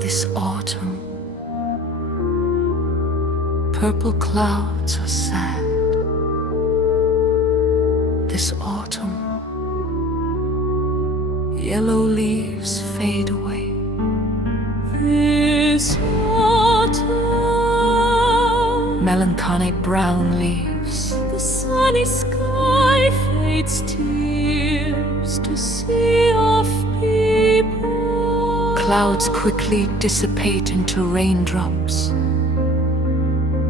This autumn, purple clouds are sad. This autumn, yellow leaves fade away. This autumn, Melancholy brown leaves. the sunny sky fades tears to see off people. Clouds quickly dissipate into raindrops.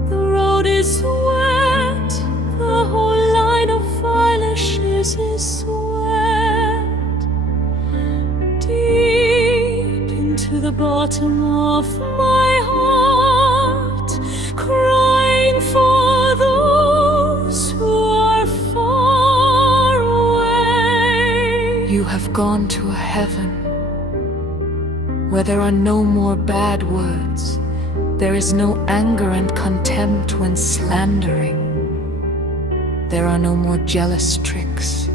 The road is wet, the whole line of eyelashes is wet. Deep into the bottom of my heart, crying for those who are far away. You have gone to a heaven where there are no more bad words. There is no anger and contempt when slandering. There are no more jealous tricks.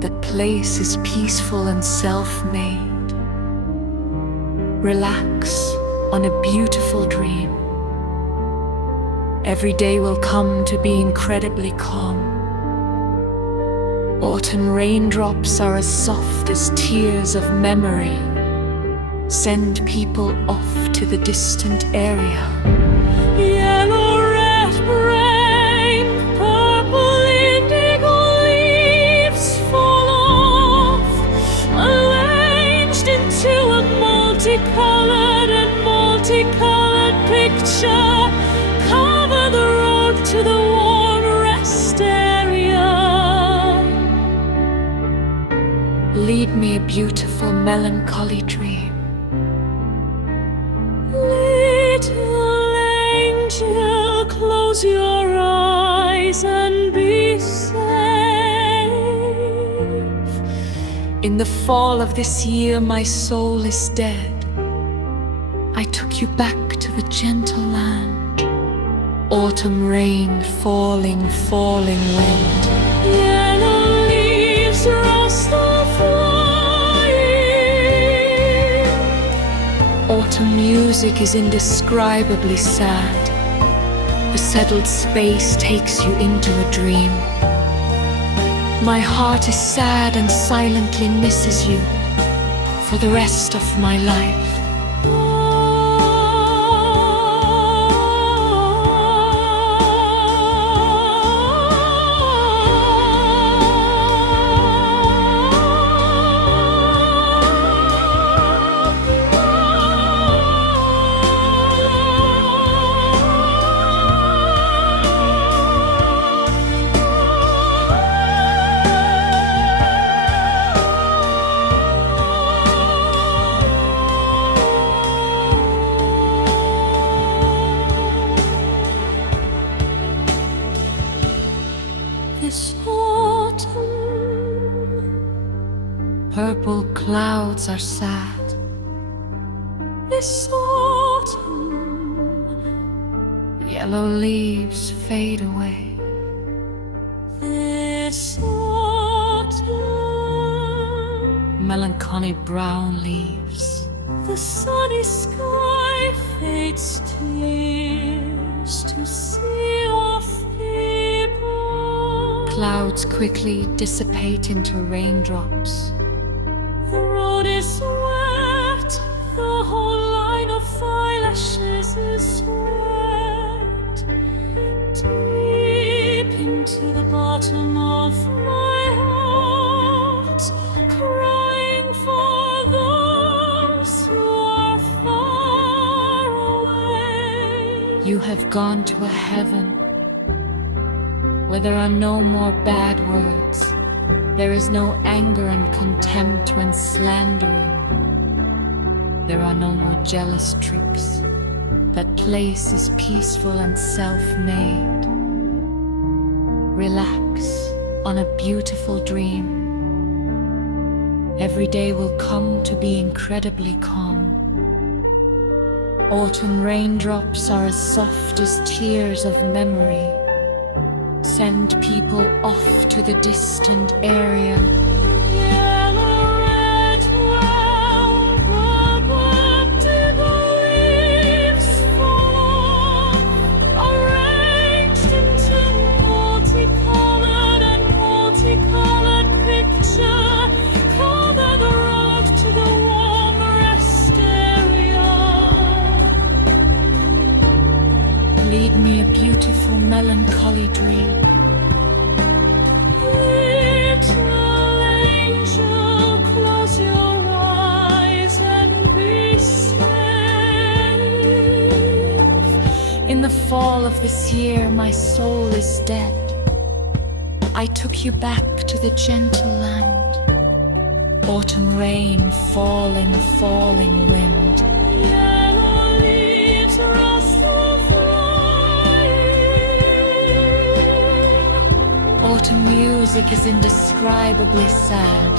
That place is peaceful and self-made. Relax on a beautiful dream. Every day will come to be incredibly calm. Autumn raindrops are as soft as tears of memory. Send people off to the distant area. Yellow, red, brain, purple, indigo leaves fall off, arranged into a multicolored picture. Cover the road to the warm rest area. Lead me a beautiful melancholy dream. Little angel, close your eyes and be safe. In the fall of this year, my soul is dead. I took you back to the gentle land. Autumn rain, falling wind. Yellow leaves rust off lying. Autumn music is indescribably sad. The settled space takes you into a dream. My heart is sad and silently misses you for the rest of my life. This autumn, Purple clouds are sad. this autumn, Yellow leaves fade away. this autumn, Melancholy brown leaves. the sunny sky fades tears to see off people. Clouds quickly dissipate into raindrops. The road is wet, the whole line of eyelashes is wet. Deep into the bottom of my heart, crying for those who are far away. You have gone to a heaven where there are no more bad words. There is no anger and contempt when slandering. There are no more jealous tricks. That place is peaceful and self-made. Relax on a beautiful dream. Every day will come to be incredibly calm. Autumn raindrops are as soft as tears of memory. Send people off to the distant area. Yellow, red, brown, purple, indigo beautiful melancholy dream. Little angel, close your eyes and be safe. In the fall of this year, my soul is dead. I took you back to the gentle land. Autumn rain, falling, falling wind. Yellow leaves rustle flying. Autumn music is indescribably sad.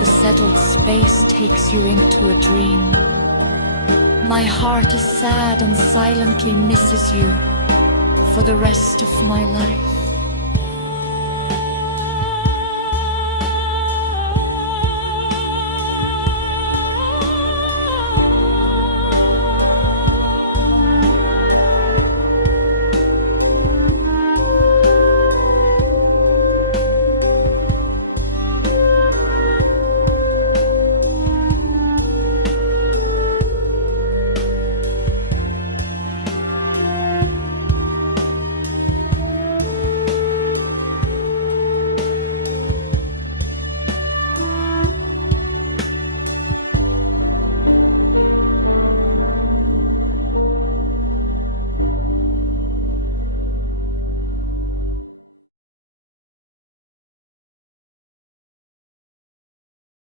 The settled space takes you into a dream. My heart is sad and silently misses you for the rest of my life.